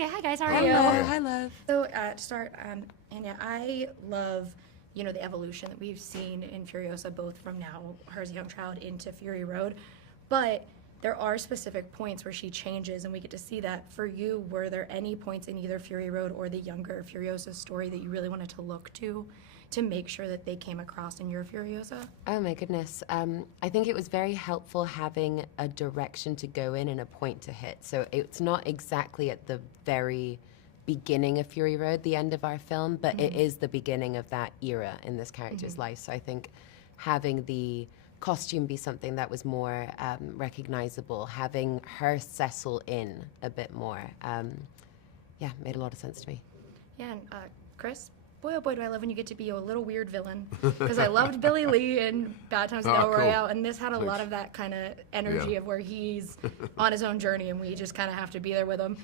Okay, hi guys, how are you? Hello, hi love. So to start, Anya, I love, the evolution that we've seen in Furiosa, both from now, her as a young child, into Fury Road. But there are specific points where she changes, and we get to see that. For you, were there any points in either Fury Road or the younger Furiosa story that you really wanted to look to make sure that they came across in your Furiosa? Oh my goodness. I think it was very helpful having a direction to go in and a point to hit. So it's not exactly at the very beginning of Fury Road, the end of our film, but it is the beginning of that era in this character's life. So I think having the costume be something that was more recognizable, having her settle in a bit more, yeah, made a lot of sense to me. Yeah, and Chris? Boy, oh boy, do I love when you get to be a little weird villain. Because I loved Billy Lee in Bad Times at El Royale, and this had a lot of that kind of energy of where he's on his own journey and we just kind of have to be there with him.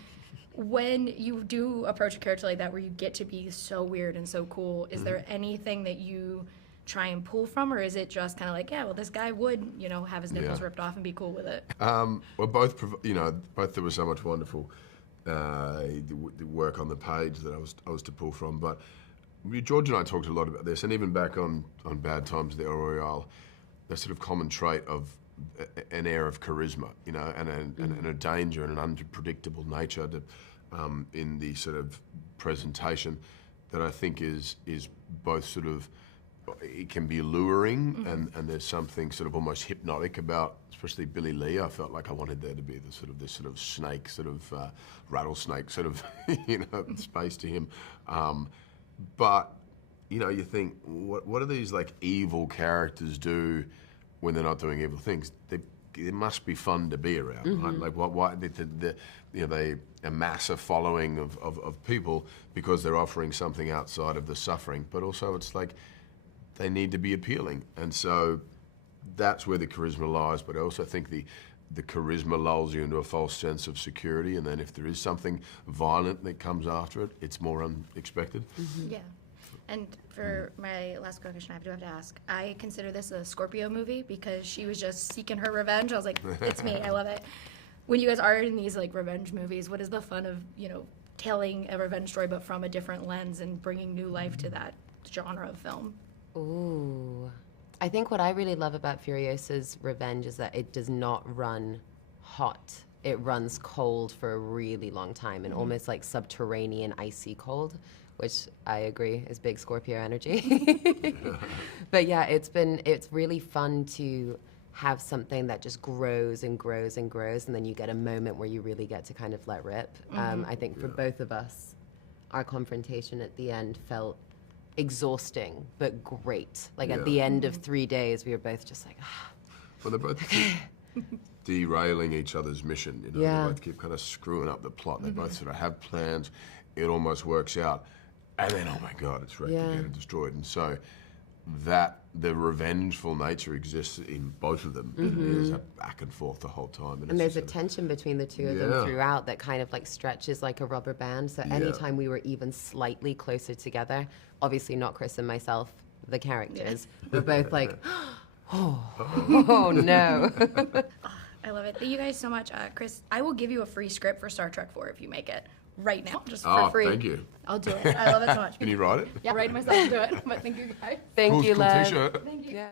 When you do approach a character like that where you get to be so weird and so cool, is there anything that you try and pull from, or is it just kind of like, yeah, well, this guy would, have his nipples ripped off and be cool with it? Well, both there was so much wonderful the work on the page that I was to pull from, but George and I talked a lot about this, and even back on Bad Times at the El Royale, the sort of common trait of an air of charisma, and a danger and an unpredictable nature to, in the sort of presentation that I think is both sort of, it can be alluring and there's something sort of almost hypnotic about, especially Billy Lee. I felt like I wanted there to be this sort of snake, rattlesnake sort of, space to him. But, you think, what do these like evil characters do when they're not doing evil things? It must be fun to be around, right? Like, why they amass a following of people because they're offering something outside of the suffering, but also it's like they need to be appealing. And so that's where the charisma lies, but I also think the charisma lulls you into a false sense of security, and then if there is something violent that comes after it, it's more unexpected. Yeah. And for my last question I do have to ask, I consider this a Scorpio movie because she was just seeking her revenge. I was like, it's me, I love it. When you guys are in these like revenge movies, what is the fun of, telling a revenge story but from a different lens and bringing new life to that genre of film? Ooh. I think what I really love about Furiosa's revenge is that it does not run hot. It runs cold for a really long time and almost like subterranean, icy cold, which I agree is big Scorpio energy. But yeah, it's really fun to have something that just grows and grows and grows, and then you get a moment where you really get to kind of let rip. I think for both of us, our confrontation at the end felt exhausting, but great. Like at the end of 3 days, we were both just like, ah. Well, they're both derailing each other's mission. They both keep kind of screwing up the plot. They both sort of have plans. It almost works out. And then, oh my God, it's wrecked again and destroyed. And so the revengeful nature exists in both of them. And it is a back and forth the whole time. And there's a tension between the two of them throughout that kind of like stretches like a rubber band. So anytime we were even slightly closer together, obviously not Chris and myself, the characters, we're both like, oh no. I love it. Thank you guys so much. Chris, I will give you a free script for Star Trek 4 if you make it right now, just for free. Thank you. I'll do it. I love it so much. Can you write it? Yeah, write it myself and do it. But thank you guys. Thank you, cool love. T-shirt. Thank you. Yeah.